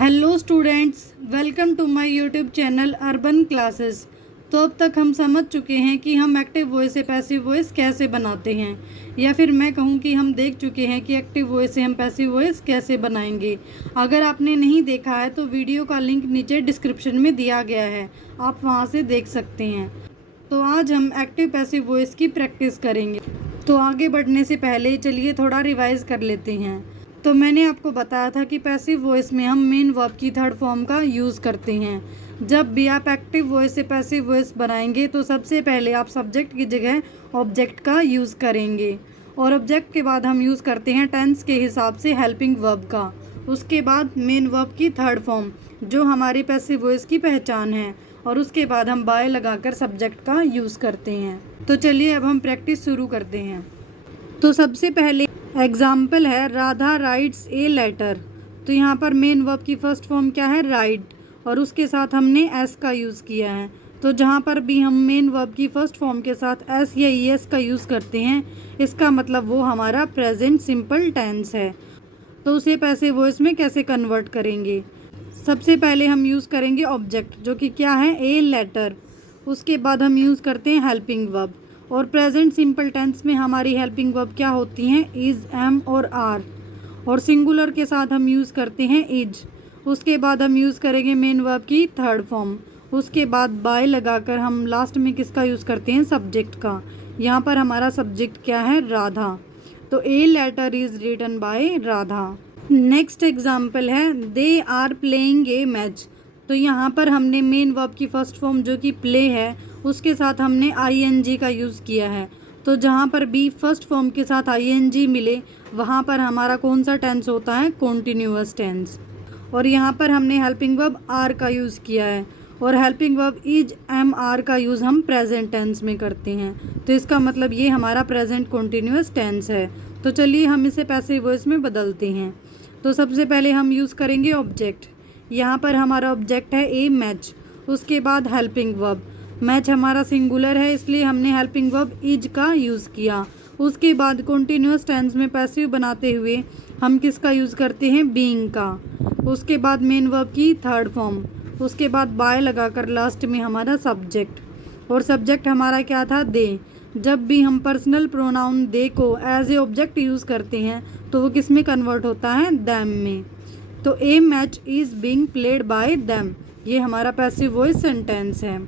Hello students, welcome to my YouTube channel urban classes. तो अब तक हम समझ चुके हैं कि हम एक्टिव वॉइस से पैसिव वॉइस कैसे बनाते हैं, या फिर मैं कहूँ कि हम देख चुके हैं कि एक्टिव वॉइस से हम पैसिव वॉइस कैसे बनाएंगे। अगर आपने नहीं देखा है तो वीडियो का लिंक नीचे डिस्क्रिप्शन में दिया गया है, आप वहाँ से देख सकते हैं। तो आज हम एक्टिव पैसिव वॉइस की प्रैक्टिस करेंगे। तो आगे बढ़ने से पहले चलिए थोड़ा रिवाइज कर लेते हैं। तो मैंने आपको बताया था कि पैसिव वॉइस में हम मेन वर्ब की थर्ड फॉर्म का यूज़ करते हैं। जब भी आप एक्टिव वॉइस से पैसिव वॉइस बनाएंगे तो सबसे पहले आप सब्जेक्ट की जगह ऑब्जेक्ट का यूज़ करेंगे, और ऑब्जेक्ट के बाद हम यूज़ करते हैं टेंस के हिसाब से हेल्पिंग वर्ब का। उसके बाद मेन वर्ब की थर्ड फॉर्म जो हमारी पैसिव वॉइस की पहचान है, और उसके बाद हम बाय लगाकर सब्जेक्ट का यूज़ करते हैं। तो चलिए अब हम प्रैक्टिस शुरू करते हैं। तो सबसे पहले एग्जाम्पल है राधा राइट्स ए लेटर। तो यहाँ पर मेन वर्ब की फर्स्ट फॉर्म क्या है, राइट, और उसके साथ हमने एस का यूज़ किया है। तो जहाँ पर भी हम मेन वर्ब की फर्स्ट फॉर्म के साथ एस या ई एस का यूज़ करते हैं, इसका मतलब वो हमारा प्रेजेंट सिंपल टेंस है। तो उसे पैसिव वॉइस में कैसे कन्वर्ट करेंगे? सबसे पहले हम यूज़ करेंगे ऑब्जेक्ट जो कि क्या है, ए लेटर। उसके बाद हम यूज़ करते हैं हेल्पिंग वर्ब, और प्रेजेंट सिंपल टेंस में हमारी हेल्पिंग वर्ब क्या होती हैं, इज़, एम और आर, और सिंगुलर के साथ हम यूज़ करते हैं इज। उसके बाद हम यूज़ करेंगे मेन वर्ब की थर्ड फॉर्म। उसके बाद बाय लगाकर हम लास्ट में किसका यूज़ करते हैं, सब्जेक्ट का। यहाँ पर हमारा सब्जेक्ट क्या है, राधा। तो a letter is written by Radha. Next example है they are playing a match. तो यहाँ पर हमने मेन वर्ब की फर्स्ट फॉर्म जो कि प्ले है, उसके साथ हमने आईएनजी का यूज़ किया है। तो जहाँ पर भी फर्स्ट फॉर्म के साथ आईएनजी मिले वहाँ पर हमारा कौन सा टेंस होता है, कॉन्टिन्यूअस टेंस। और यहाँ पर हमने हेल्पिंग वर्ब आर का यूज़ किया है, और helping verb is, am, are का यूज़ हम प्रेजेंट टेंस में करते हैं। तो इसका मतलब ये हमारा प्रेजेंट कॉन्टिन्यूअस टेंस है। तो चलिए हम इसे पैसिव वॉइस में बदलते हैं। तो सबसे पहले हम यूज़ करेंगे ऑब्जेक्ट। यहाँ पर हमारा ऑब्जेक्ट है ए मैच। उसके बाद हेल्पिंग वर्ब, मैच हमारा सिंगुलर है इसलिए हमने हेल्पिंग वर्ब इज का यूज़ किया। उसके बाद कॉन्टिन्यूअस टेंस में पैसिव बनाते हुए हम किसका यूज़ करते हैं, बीइंग का। उसके बाद मेन वर्ब की थर्ड फॉर्म, उसके बाद बाय लगाकर लास्ट में हमारा सब्जेक्ट, और सब्जेक्ट हमारा क्या था, दे। जब भी हम पर्सनल प्रोनाउन दे को एज ए ऑब्जेक्ट यूज़ करते हैं तो वो किस में कन्वर्ट होता है, दैम में। तो a match is being played by them, ये हमारा पैसिव वॉइस सेंटेंस है।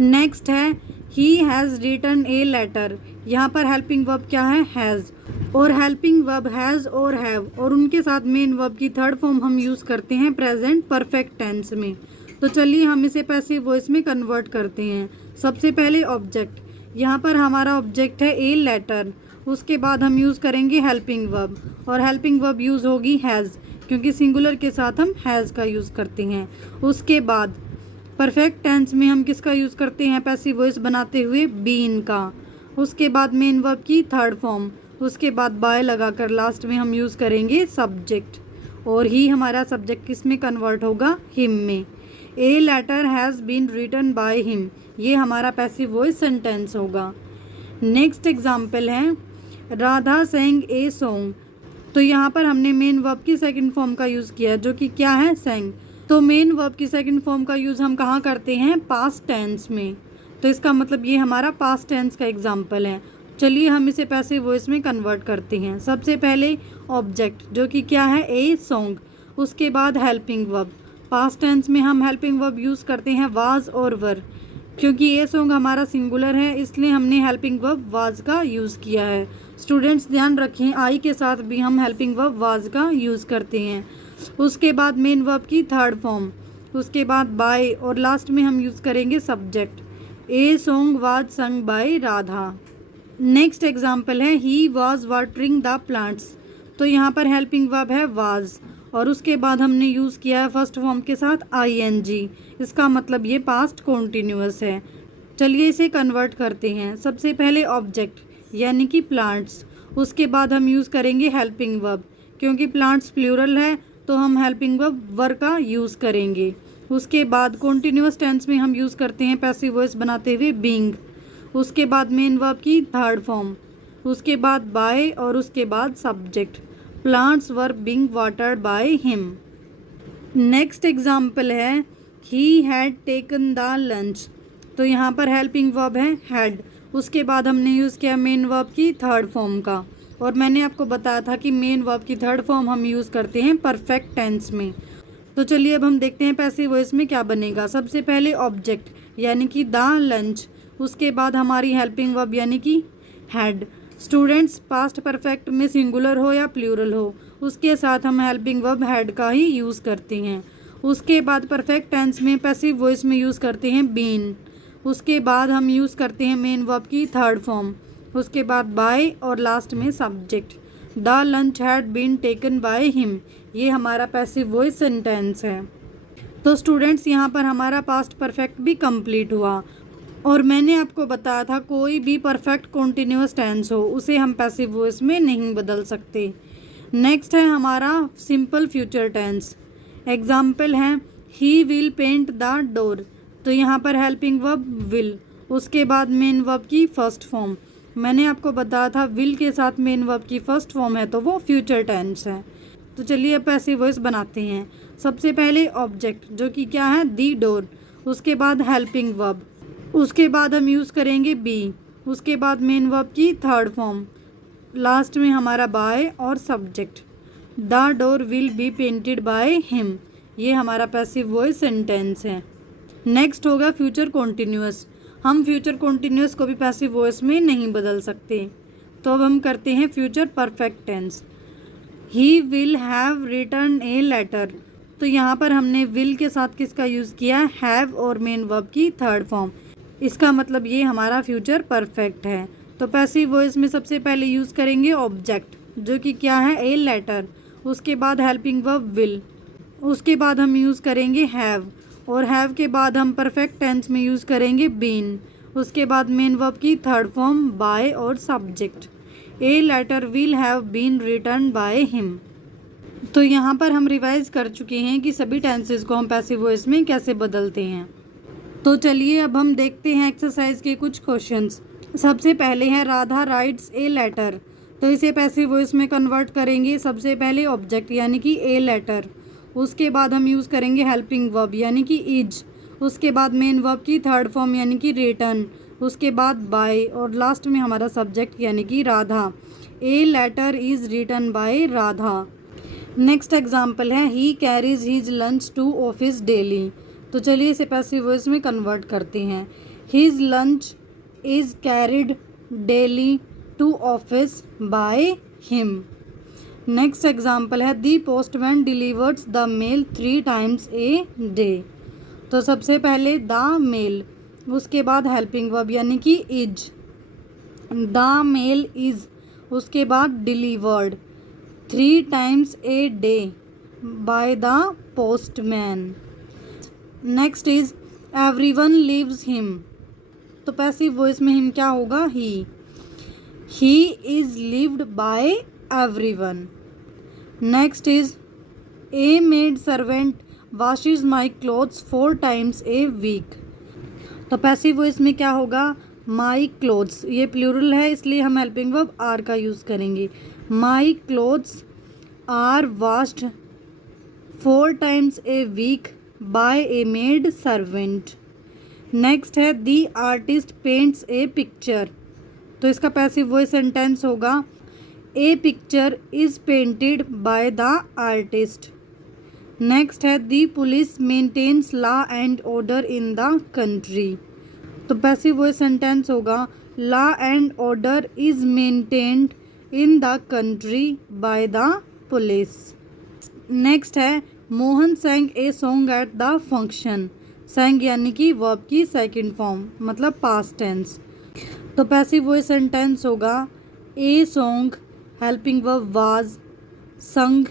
नेक्स्ट है he has written a letter. यहाँ पर हेल्पिंग वर्ब क्या है, हैज़, और हेल्पिंग वर्ब हैज़ और हैव, और उनके साथ मेन वर्ब की थर्ड फॉर्म हम यूज़ करते हैं प्रेजेंट परफेक्ट टेंस में। तो चलिए हम इसे पैसिव वॉइस में कन्वर्ट करते हैं। सबसे पहले ऑब्जेक्ट, यहाँ पर हमारा ऑब्जेक्ट है ए लेटर। उसके बाद हम यूज़ करेंगे हेल्पिंग वर्ब, और हेल्पिंग वर्ब यूज़ होगी हैज़, क्योंकि सिंगुलर के साथ हम हैज़ का यूज़ करते हैं। उसके बाद परफेक्ट टेंस में हम किसका यूज़ करते हैं पैसिव वॉइस बनाते हुए, बीन का। उसके बाद मेन वर्ब की थर्ड फॉर्म, उसके बाद बाय लगाकर लास्ट में हम यूज़ करेंगे सब्जेक्ट, और ही हमारा सब्जेक्ट किस में कन्वर्ट होगा, हिम में। A letter has been written by him, ये हमारा पैसिव वॉइस सेंटेंस होगा। नेक्स्ट एग्जाम्पल है राधा सेंग ए सॉन्ग। तो यहाँ पर हमने मेन वर्ब की सेकंड फॉर्म का यूज़ किया जो कि क्या है, सेंग। तो मेन वर्ब की सेकंड फॉर्म का यूज़ हम कहाँ करते हैं, पास्ट टेंस में। तो इसका मतलब ये हमारा पास्ट टेंस का एग्जाम्पल है। चलिए हम इसे पैसिव वॉइस में कन्वर्ट करते हैं। सबसे पहले ऑब्जेक्ट जो कि क्या है, ए सॉन्ग। उसके बाद हेल्पिंग वर्ब, पास्ट टेंस में हम हेल्पिंग वर्ब यूज़ करते हैं वाज और वर। क्योंकि ये सॉन्ग हमारा सिंगुलर है इसलिए हमने हेल्पिंग वर्ब वाज का यूज़ किया है। स्टूडेंट्स ध्यान रखें, आई के साथ भी हम हेल्पिंग वर्ब वाज का यूज़ करते हैं। उसके बाद मेन वर्ब की थर्ड फॉर्म, उसके बाद बाय, और लास्ट में हम यूज़ करेंगे subject. A song was sung by Radha. Next example है he was watering the plants. तो यहाँ पर हेल्पिंग वर्ब है वाज, और उसके बाद हमने यूज़ किया है फर्स्ट फॉर्म के साथ आईएनजी। इसका मतलब ये पास्ट कॉन्टिन्यूअस है। चलिए इसे कन्वर्ट करते हैं। सबसे पहले ऑब्जेक्ट यानी कि प्लांट्स, उसके बाद हम यूज़ करेंगे हेल्पिंग वर्ब, क्योंकि प्लांट्स प्लूरल है तो हम हेल्पिंग वर्ब वर का यूज़ करेंगे। उसके बाद कॉन्टिन्यूअस टेंस में हम यूज़ करते हैं पैसिव वॉइस बनाते हुए बीइंग। उसके बाद मेन वर्ब की थर्ड फॉर्म, उसके बाद बाय, और उसके बाद subject. Plants were being watered by him. Next example है he had taken the lunch. तो यहाँ पर हेल्पिंग वर्ब है हैड, उसके बाद हमने यूज़ किया मेन वर्ब की थर्ड फॉर्म का, और मैंने आपको बताया था कि मेन वर्ब की थर्ड फॉर्म हम यूज़ करते हैं परफेक्ट टेंस में। तो चलिए अब हम देखते हैं पैसिव वॉइस में क्या बनेगा। सबसे पहले ऑब्जेक्ट यानी कि द लंच, उसके बाद हमारी हेल्पिंग वर्ब यानी कि हैड। स्टूडेंट्स पास्ट परफेक्ट में सिंगुलर हो या प्लूरल हो, उसके साथ हम हेल्पिंग वर्ब हैड का ही यूज़ करते हैं। उसके बाद परफेक्ट टेंस में पैसिव वॉइस में यूज़ करते हैं बीन। उसके बाद हम यूज़ करते हैं मेन वर्ब की थर्ड फॉर्म, उसके बाद बाय, और लास्ट में subject. The lunch had been taken by him, ये हमारा पैसिव वॉइस सेंटेंस है। तो स्टूडेंट्स यहाँ पर हमारा पास्ट परफेक्ट भी कंप्लीट हुआ, और मैंने आपको बताया था कोई भी परफेक्ट कॉन्टिन्यूअस टेंस हो उसे हम पैसिव वॉइस में नहीं बदल सकते। नेक्स्ट है हमारा सिंपल फ्यूचर टेंस। एग्जाम्पल है he will paint the door. तो यहाँ पर हेल्पिंग वर्ब विल, उसके बाद मेन वर्ब की फर्स्ट फॉर्म। मैंने आपको बताया था विल के साथ मेन वर्ब की फर्स्ट फॉर्म है तो वो फ्यूचर टेंस है। तो चलिए अब पैसिव वॉइस बनाते हैं। सबसे पहले ऑब्जेक्ट जो कि क्या है दी डोर, उसके बाद हेल्पिंग वर्ब, उसके बाद हम यूज़ करेंगे बी, उसके बाद मेन वर्ब की थर्ड फॉर्म, लास्ट में हमारा बाय और subject. The door will be painted bye him, ये हमारा पैसिव वॉइस सेंटेंस है। नेक्स्ट होगा फ्यूचर कॉन्टिन्यूअस। हम फ्यूचर कॉन्टिन्यूअस को भी पैसिव वॉइस में नहीं बदल सकते, तो अब हम करते हैं future perfect tense. He will have return a letter. तो यहाँ पर हमने विल के साथ किसका यूज़ किया, हैव और मेन वर्ब की थर्ड फॉर्म। इसका मतलब ये हमारा फ्यूचर परफेक्ट है। तो पैसिव वॉइस में सबसे पहले यूज़ करेंगे ऑब्जेक्ट जो कि क्या है ए लेटर, उसके बाद हेल्पिंग वर्ब विल, उसके बाद हम यूज़ करेंगे हैव, और हैव के बाद हम परफेक्ट टेंस में यूज़ करेंगे बीन, उसके बाद मेन वर्ब की थर्ड फॉर्म बाय और subject. A letter will have been return by him. तो यहाँ पर हम रिवाइज कर चुके हैं कि सभी टेंसेस को हम पैसिव वॉइस में कैसे बदलते हैं। तो चलिए अब हम देखते हैं एक्सरसाइज के कुछ क्वेश्चंस। सबसे पहले है राधा राइट्स ए लेटर। तो इसे पैसिव वॉइस में कन्वर्ट करेंगे। सबसे पहले ऑब्जेक्ट यानी कि ए लेटर, उसके बाद हम यूज़ करेंगे हेल्पिंग वर्ब यानी कि इज, उसके बाद मेन वर्ब की थर्ड फॉर्म यानी कि रिटर्न, उसके बाद बाय, और लास्ट में हमारा सब्जेक्ट यानी कि Radha. A letter is written by Radha. Next example है he carries his lunch to office daily. तो चलिए इसे पैसिव वॉइस में कन्वर्ट करते हैं। His lunch is carried daily to office by him. Next example है the postman delivers the mail 3 times a day. तो सबसे पहले द मेल, उसके बाद हेल्पिंग वर्ब यानी कि इज, द मेल इज, उसके बाद delivered 3 times a day by the postman. Next is everyone lives him. तो पैसिव वॉइस में हिम क्या होगा he is lived by everyone. Next is a maid servant washes my clothes 4 times a week. तो passive voice में क्या होगा my clothes, ये plural है इसलिए हम हेल्पिंग वर्ब आर का यूज़ करेंगे। My clothes are washed 4 times a week by a maid servant. Next है the artist paints a picture. तो इसका पैसिव वॉइस सेंटेंस होगा a picture is painted by the artist. Next है the police maintains law and order in the country. तो passive voice sentence होगा law and order is maintained in the country by the police. Next है Mohan sang a song at the function. Sang यानी कि verb की second form मतलब past tense. तो passive voice sentence होगा a song helping verb was sung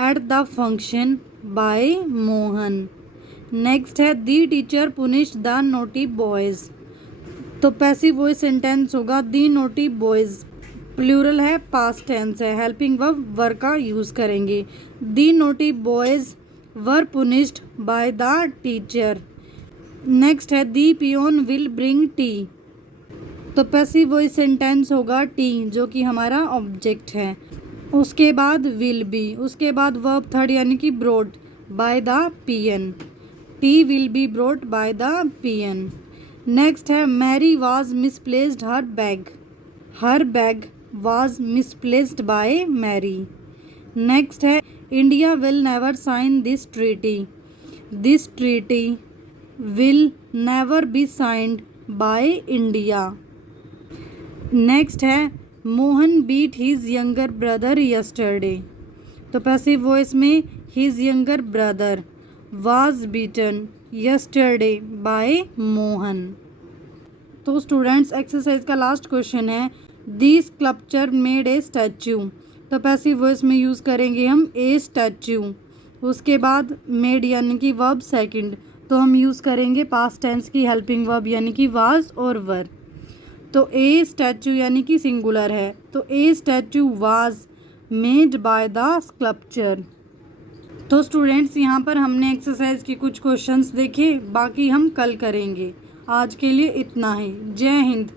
at the function by Mohan. Next है the teacher punish the naughty boys. तो passive voice sentence होगा the naughty boys, plural है past tense है, helping verb were का use करेंगे। The naughty boys were punished by the teacher. Next है दी peon will bring T. तो passive voice sentence होगा T जो कि हमारा ऑब्जेक्ट है, उसके बाद विल बी, उसके बाद वर्ब थर्ड यानी कि brought, by the peon, tea will be brought by the peon. Next है Mary was misplaced her bag was misplaced by Mary. Next है India will never sign this treaty will never be signed by India. Next है Mohan beat his younger brother yesterday, तो passive voice में his younger brother was beaten yesterday by Mohan. तो students exercise का last question है this sculpture made a statue, तो passive voice में use करेंगे हम ए स्टैच्यू। उसके बाद मेड यानी कि वर्ब सेकंड, तो हम यूज़ करेंगे पास्ट टेंस की हेल्पिंग वर्ब यानी कि वाज और वर। तो ए स्टैच्यू यानी कि सिंगुलर है, तो a statue was made by the sculpture. तो स्टूडेंट्स यहाँ पर हमने एक्सरसाइज के कुछ क्वेश्चंस देखे, बाकी हम कल करेंगे। आज के लिए इतना ही। जय हिंद।